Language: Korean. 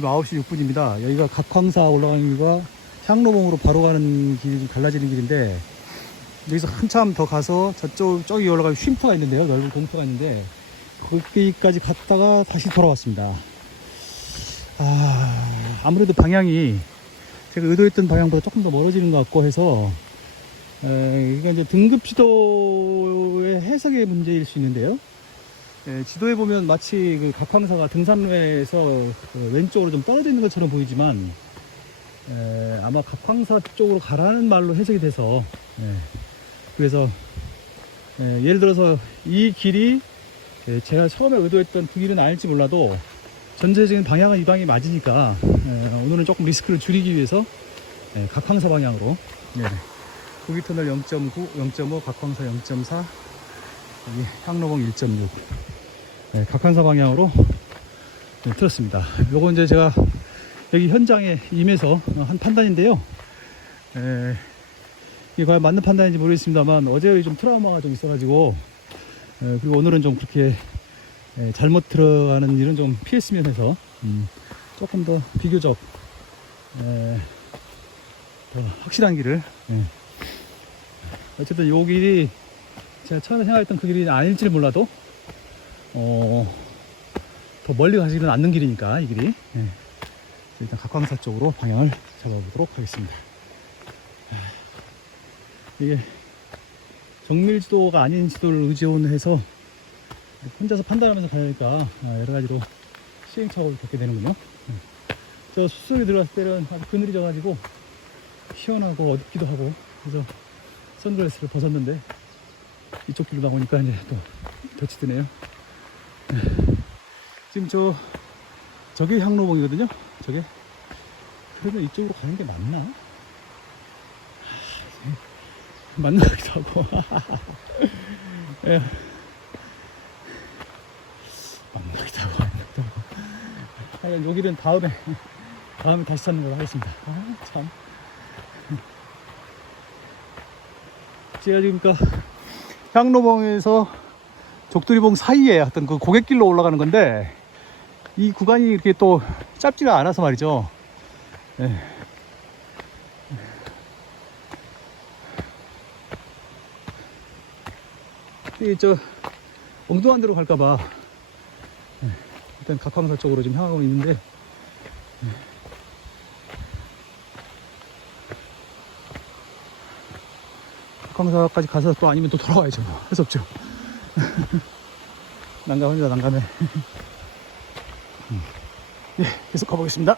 9시 6분입니다. 여기가 각황사 올라가는 길과 향로봉으로 바로 가는 길이 갈라지는 길인데 여기서 한참 더 가서 저쪽 저기 올라가면 쉼터가 있는데요. 넓은 공터가 있는데 거기까지 갔다가 다시 돌아왔습니다. 아, 아무래도 방향이 제가 의도했던 방향보다 조금 더 멀어지는 것 같고 해서 에, 이건 이제 등급 지도의 해석의 문제일 수 있는데요. 예, 지도에 보면 마치 그 각황사가 등산로에서 그 왼쪽으로 좀 떨어져 있는 것처럼 보이지만 에, 아마 각황사 쪽으로 가라는 말로 해석이 돼서 예, 그래서 예, 예를 들어서 이 길이 예, 제가 처음에 의도했던 그 길은 아닐지 몰라도 전체적인 방향은 이 방이 맞으니까 예, 오늘은 조금 리스크를 줄이기 위해서 예, 각황사 방향으로 예, 고기터널 0.9, 0.5, 각황사 0.4 여기 향로봉 1.6 네, 각한사 방향으로 네, 틀었습니다. 요거 이제 제가 여기 현장에 임해서 한 판단인데요. 에, 이게 과연 맞는 판단인지 모르겠습니다만 어제 좀 트라우마가 좀 있어가지고 에, 그리고 오늘은 좀 그렇게 에, 잘못 들어가는 일은 좀 피했으면 해서 음, 조금 더 비교적 에, 더 확실한 길을 예. 어쨌든 요 길이 제가 처음에 생각했던 그 길이 아닐지를 몰라도 어, 더 멀리 가지는 않는 길이니까 이 길이 예. 일단 각광사 쪽으로 방향을 잡아보도록 하겠습니다 아, 이게 정밀 지도가 아닌 지도를 의지해서 혼자서 판단하면서 가니까 아, 여러 가지로 시행착오를 겪게 되는군요 예. 저 수술이 들어갔을 때는 아주 그늘이 져가지고 시원하고 어둡기도 하고 그래서 선글라스를 벗었는데 이쪽 길로 나오니까 이제 또 볕이 드네요 지금 저 저게 향로봉이거든요. 저게 그러면 이쪽으로 가는 게 맞나? 하고. 예. 맞는 것 같기도 하고. 맞는 것 같기도 하고. 하여간 요 길은 다음에 다음에 다시 찾는 걸로 하겠습니다. 아, 참. 제가 지금 그러니까 향로봉에서 족두리봉 사이에 어떤 그 고갯길로 올라가는 건데 이 구간이 이렇게 또 짧지가 않아서 말이죠. 예. 이저 엉뚱한 데로 갈까봐 예. 일단 각황사 쪽으로 지금 향하고 있는데 예. 각황사까지 가서 또 아니면 또 돌아와야죠. 할 수 없죠. 난감합니다, 난감해. 예, 계속 가보겠습니다.